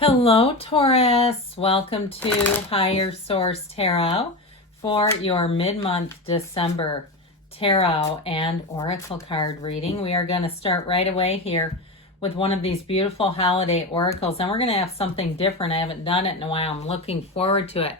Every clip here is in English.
Hello, Taurus. Welcome to Higher Source Tarot for your mid-month December tarot and oracle card reading. We are going to start right away here with one of these beautiful holiday oracles, and we're going to have something different. I haven't done it in a while. I'm looking forward to it.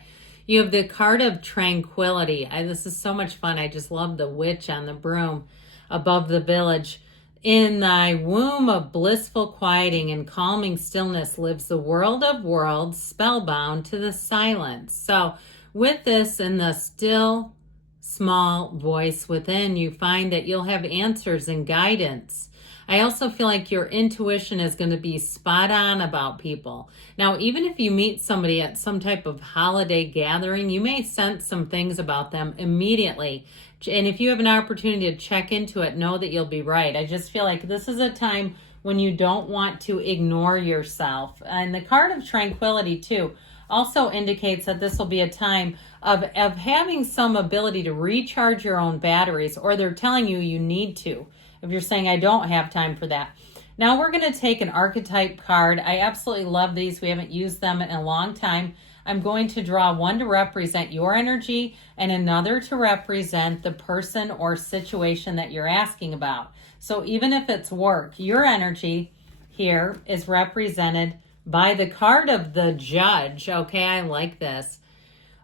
You have the card of tranquility. This is so much fun. I just love the witch on the broom above the village. In thy womb of blissful quieting and calming stillness lives the world of worlds, spellbound to the silence. So with this in the still, small voice within, you find that you'll have answers and guidance. I also feel like your intuition is going to be spot on about people. Now, even if you meet somebody at some type of holiday gathering, you may sense some things about them immediately. And if you have an opportunity to check into it, know that you'll be right. I just feel like this is a time when you don't want to ignore yourself. And the card of tranquility, too, also indicates that this will be a time of having some ability to recharge your own batteries, or they're telling you you need to. If you're saying, I don't have time for that. Now we're going to take an archetype card. I absolutely love these. We haven't used them in a long time. I'm going to draw one to represent your energy and another to represent the person or situation that you're asking about. So even if it's work, your energy here is represented by the card of the Judge. Okay, I like this.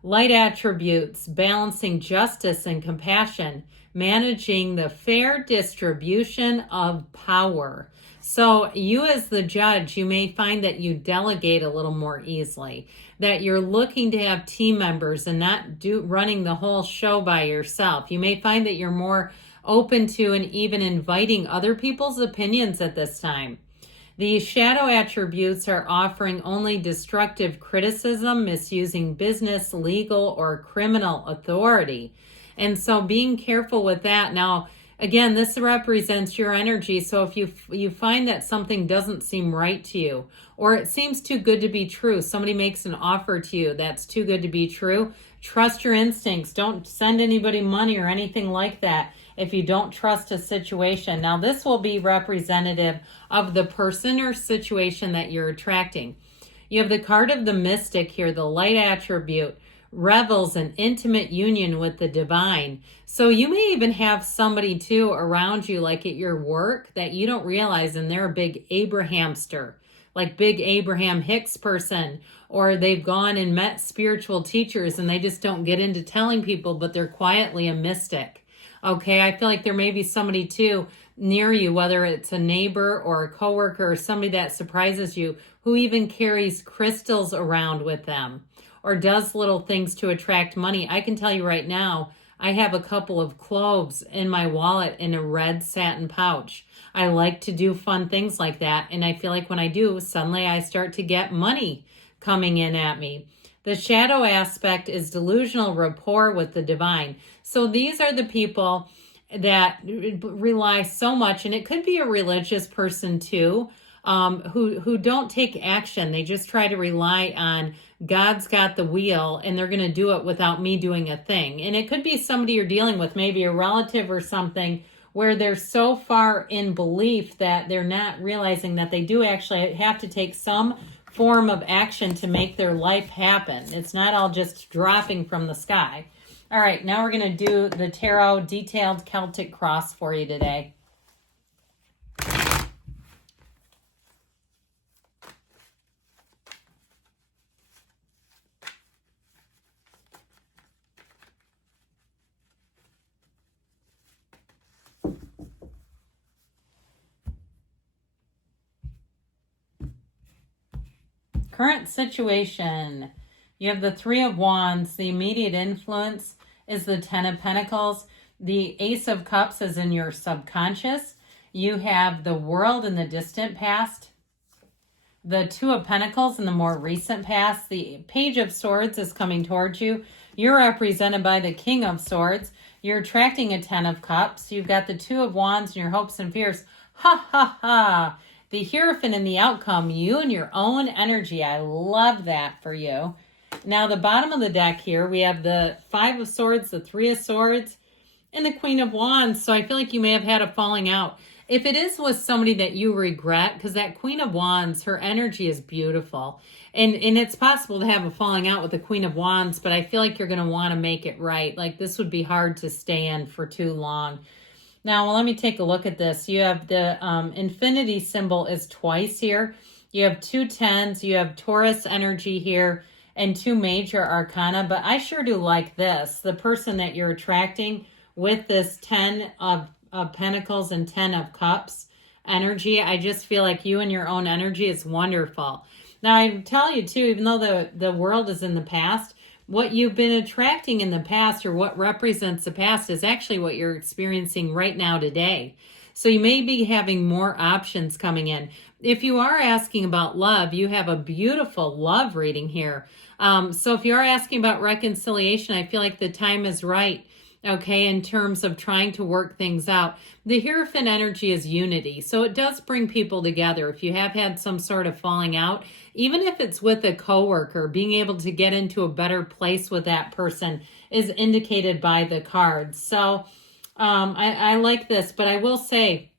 Light attributes, balancing justice and compassion, managing the fair distribution of power. So you as the Judge, you may find that you delegate a little more easily, that you're looking to have team members and not running the whole show by yourself. You may find that you're more open to and even inviting other people's opinions at this time. The shadow attributes are offering only destructive criticism, misusing business, legal, or criminal authority. And so being careful with that. Now, again, this represents your energy. So if you find that something doesn't seem right to you, or it seems too good to be true, somebody makes an offer to you that's too good to be true, trust your instincts. Don't send anybody money or anything like that if you don't trust a situation. Now, this will be representative of the person or situation that you're attracting. You have the card of the mystic here, the light attribute, revels in intimate union with the divine. So you may even have somebody too around you, like at your work, that you don't realize, and they're a big Abrahamster, like big Abraham Hicks person, or they've gone and met spiritual teachers and they just don't get into telling people, but they're quietly a mystic. Okay, I feel like there may be somebody too near you, whether it's a neighbor or a coworker or somebody that surprises you, who even carries crystals around with them or does little things to attract money. I can tell you right now, I have a couple of cloves in my wallet in a red satin pouch. I like to do fun things like that, and I feel like when I do, suddenly I start to get money coming in at me. The shadow aspect is delusional rapport with the divine. So these are the people that rely so much, and it could be a religious person too, who don't take action. They just try to rely on God's got the wheel and they're going to do it without me doing a thing. And it could be somebody you're dealing with, maybe a relative or something, where they're so far in belief that they're not realizing that they do actually have to take some form of action to make their life happen. It's not all just dropping from the sky. All right, now we're going to do the tarot detailed Celtic cross for you today. Current situation. You have the Three of Wands. The immediate influence is the Ten of Pentacles. The Ace of Cups is in your subconscious. You have the World in the distant past. The Two of Pentacles in the more recent past. The Page of Swords is coming towards you. You're represented by the King of Swords. You're attracting a Ten of Cups. You've got the Two of Wands and your hopes and fears. Ha ha ha. The Hierophant in the outcome, you and your own energy. I love that for you. Now, the bottom of the deck here, we have the Five of Swords, the Three of Swords, and the Queen of Wands. So I feel like you may have had a falling out. If it is with somebody that you regret, because that Queen of Wands, her energy is beautiful. And it's possible to have a falling out with the Queen of Wands, but I feel like you're going to want to make it right. Like this would be hard to stay in for too long. Now, well, let me take a look at this. You have the infinity symbol is twice here. You have 2 tens. You have Taurus energy here and 2 major arcana. But I sure do like this. The person that you're attracting with this 10 of Pentacles and 10 of Cups energy, I just feel like you and your own energy is wonderful. Now, I tell you too, even though the world is in the past, what you've been attracting in the past or what represents the past is actually what you're experiencing right now today. So you may be having more options coming in. If you are asking about love, you have a beautiful love reading here. So if you are asking about reconciliation, I feel like the time is right. Okay, in terms of trying to work things out. The Hierophant energy is unity, so it does bring people together. If you have had some sort of falling out, even if it's with a coworker, being able to get into a better place with that person is indicated by the cards. So I like this, but I will say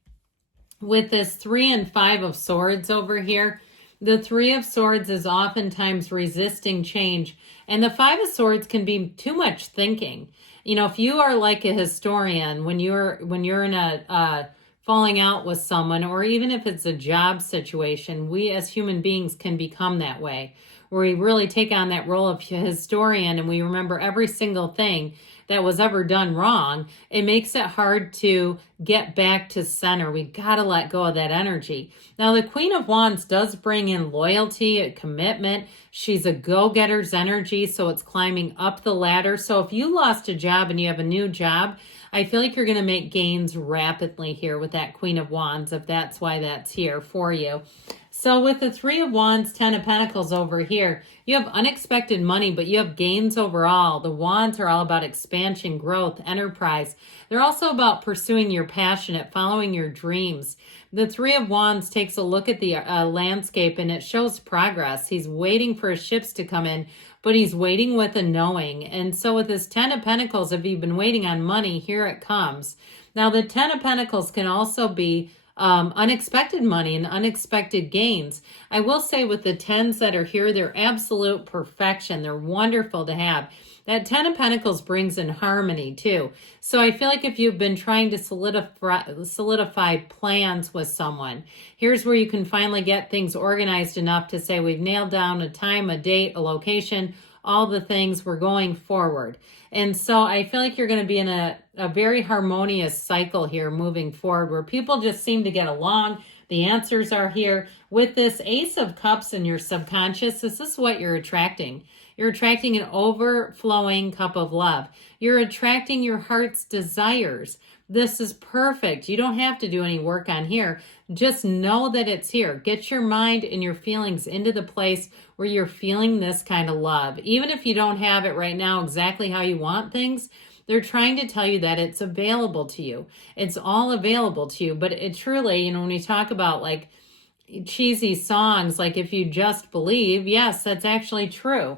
with this 3 and 5 of Swords over here, the 3 of Swords is oftentimes resisting change, and the 5 of Swords can be too much thinking. You know, if you are like a historian, when you're in a falling out with someone, or even if it's a job situation, we as human beings can become that way, where we really take on that role of historian and we remember every single thing that was ever done wrong. It makes it hard to get back to center. We got to let go of that energy. Now, the Queen of Wands does bring in loyalty, a commitment. She's a go-getter's energy, so it's climbing up the ladder. So if you lost a job and you have a new job, I feel like you're going to make gains rapidly here with that Queen of Wands, if that's why that's here for you. So with the 3 of Wands, 10 of Pentacles over here, you have unexpected money, but you have gains overall. The Wands are all about expansion, growth, enterprise. They're also about pursuing your passion, following your dreams. The 3 of Wands takes a look at the landscape and it shows progress. He's waiting for his ships to come in, but he's waiting with a knowing. And so with this 10 of Pentacles, if you've been waiting on money, here it comes. Now the 10 of Pentacles can also be unexpected money and unexpected gains. I will say with the 10s that are here, they're absolute perfection. They're wonderful to have. That 10 of Pentacles brings in harmony too. So I feel like if you've been trying to solidify plans with someone, here's where you can finally get things organized enough to say we've nailed down a time, a date, a location, all the things, we're going forward. And so I feel like you're going to be in a very harmonious cycle here moving forward where people just seem to get along. The answers are here. With this Ace of Cups in your subconscious, this is what you're attracting. You're attracting an overflowing cup of love. You're attracting your heart's desires. This is perfect. You don't have to do any work on here. Just know that it's here. Get your mind and your feelings into the place where you're feeling this kind of love. Even if you don't have it right now exactly how you want things, they're trying to tell you that it's available to you. It's all available to you. But it truly, when we talk about like cheesy songs, like If You Just Believe, yes, that's actually true.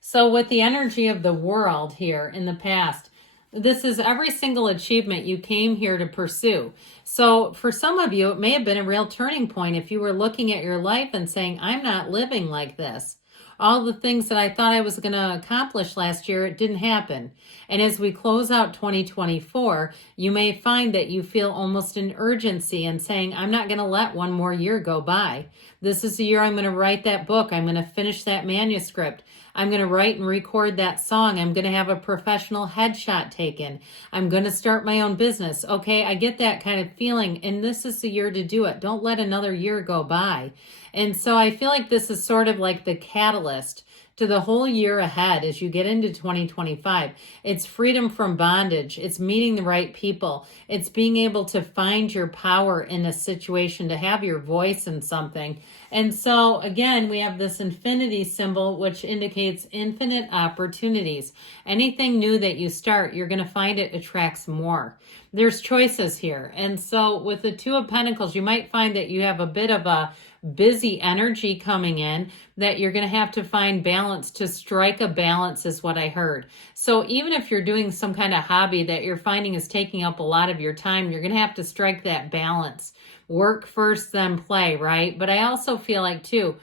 So with the energy of the world here in the past, this is every single achievement you came here to pursue. So for some of you, it may have been a real turning point if you were looking at your life and saying, I'm not living like this. All the things that I thought I was going to accomplish last year, it didn't happen. And as we close out 2024, you may find that you feel almost an urgency in saying, I'm not going to let one more year go by. This is the year I'm going to write that book. I'm going to finish that manuscript. I'm going to write and record that song. I'm going to have a professional headshot taken. I'm going to start my own business. Okay, I get that kind of feeling, and this is the year to do it. Don't let another year go by. And so I feel like this is sort of like the catalyst to the whole year ahead as you get into 2025. It's freedom from bondage. It's meeting the right people. It's being able to find your power in a situation, to have your voice in something. And so again, we have this infinity symbol, which indicates infinite opportunities. Anything new that you start, you're going to find it attracts more. There's choices here. And so with the 2 of Pentacles, you might find that you have a bit of a busy energy coming in that you're going to have to find balance. To strike a balance is what I heard. So even if you're doing some kind of hobby that you're finding is taking up a lot of your time, you're going to have to strike that balance. Work first, then play, right? But I also feel like too,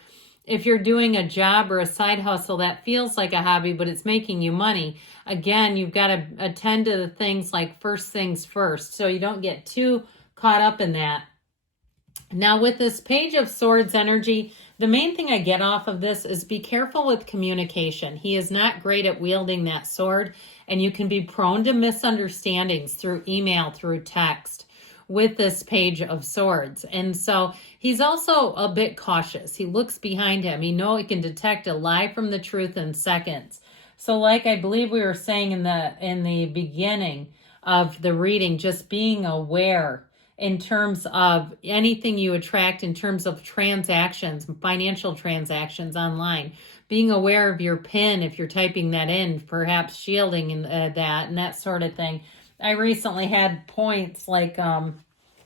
if you're doing a job or a side hustle that feels like a hobby, but it's making you money, again, you've got to attend to the things like first things first, so you don't get too caught up in that. Now, with this Page of Swords energy, the main thing I get off of this is be careful with communication. He is not great at wielding that sword, and you can be prone to misunderstandings through email, through text, with this Page of Swords. And so he's also a bit cautious. He looks behind him. He can detect a lie from the truth in seconds. So like I believe we were saying in the beginning of the reading, just being aware in terms of anything you attract in terms of transactions, financial transactions online, being aware of your PIN if you're typing that in, perhaps shielding that and that sort of thing. I recently had points like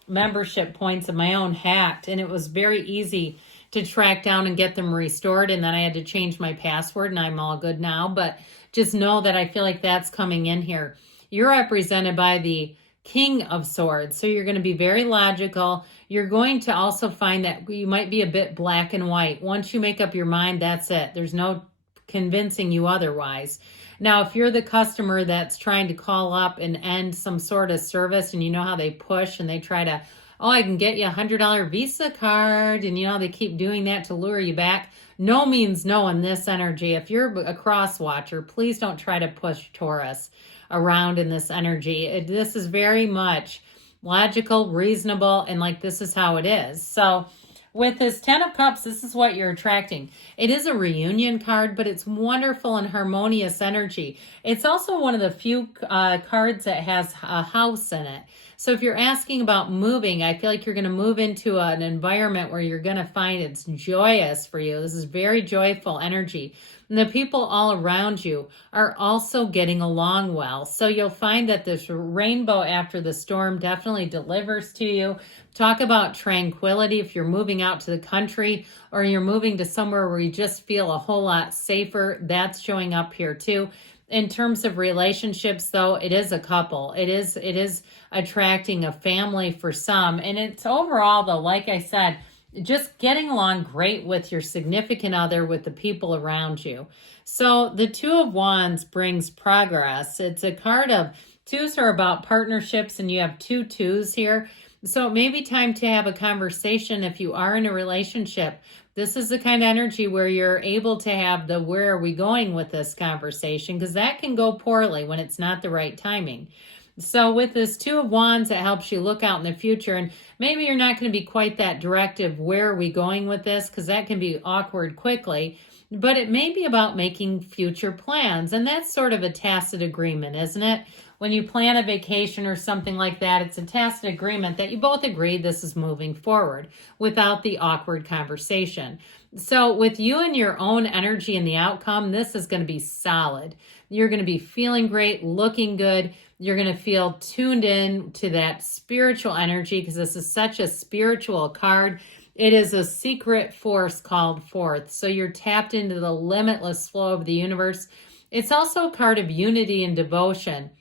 membership points of my own hacked, and it was very easy to track down and get them restored. And then I had to change my password, and I'm all good now. But just know that I feel like that's coming in here. You're represented by the King of Swords. So you're going to be very logical. You're going to also find that you might be a bit black and white. Once you make up your mind, that's it. There's no convincing you otherwise. Now, if you're the customer that's trying to call up and end some sort of service, and you know how they push and they try to, oh, I can get you $100 Visa card, and you know they keep doing that to lure you back. No means no in this energy. If you're a cross watcher, please don't try to push Taurus around in this energy. This is very much logical, reasonable, and like this is how it is. So with this 10 of Cups, this is what you're attracting. It is a reunion card, but it's wonderful and harmonious energy. It's also one of the few cards that has a house in it. So if you're asking about moving, I feel like you're going to move into an environment where you're going to find it's joyous for you. This is very joyful energy. And the people all around you are also getting along well. So you'll find that this rainbow after the storm definitely delivers to you. Talk about tranquility if you're moving out to the country or you're moving to somewhere where you just feel a whole lot safer. That's showing up here too. In terms of relationships, though, it is a couple. It is attracting a family for some. And it's overall, though, like I said, just getting along great with your significant other, with the people around you. So the Two of Wands brings progress. It's a card of twos are about partnerships, and you have two twos here. So it may be time to have a conversation if you are in a relationship. This is the kind of energy where you're able to have the where are we going with this conversation, because that can go poorly when it's not the right timing. So with this Two of Wands, it helps you look out in the future, and maybe you're not going to be quite that directive, where are we going with this, because that can be awkward quickly, but it may be about making future plans, and that's sort of a tacit agreement, isn't it? When you plan a vacation or something like that, it's a tacit agreement that you both agree this is moving forward without the awkward conversation. So with you and your own energy and the outcome, this is going to be solid. You're going to be feeling great, looking good. You're going to feel tuned in to that spiritual energy, because this is such a spiritual card. It is a secret force called forth. So you're tapped into the limitless flow of the universe. It's also a card of unity and devotion.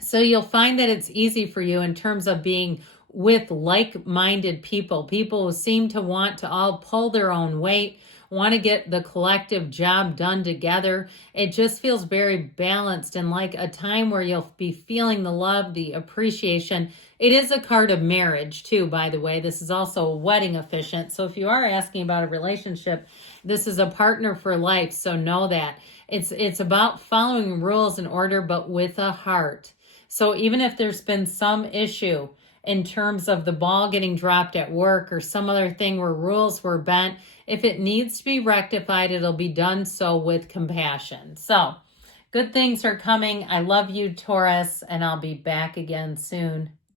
So you'll find that it's easy for you in terms of being with like-minded people who seem to want to all pull their own weight, want to get the collective job done together. It just feels very balanced and like a time where you'll be feeling the love, the appreciation. It is a card of marriage too, by the way. This is also a wedding officiant. So if you are asking about a relationship, this is a partner for life. So know that. It's about following rules and order, but with a heart. So even if there's been some issue in terms of the ball getting dropped at work or some other thing where rules were bent, if it needs to be rectified, it'll be done so with compassion. So good things are coming. I love you, Taurus, and I'll be back again soon.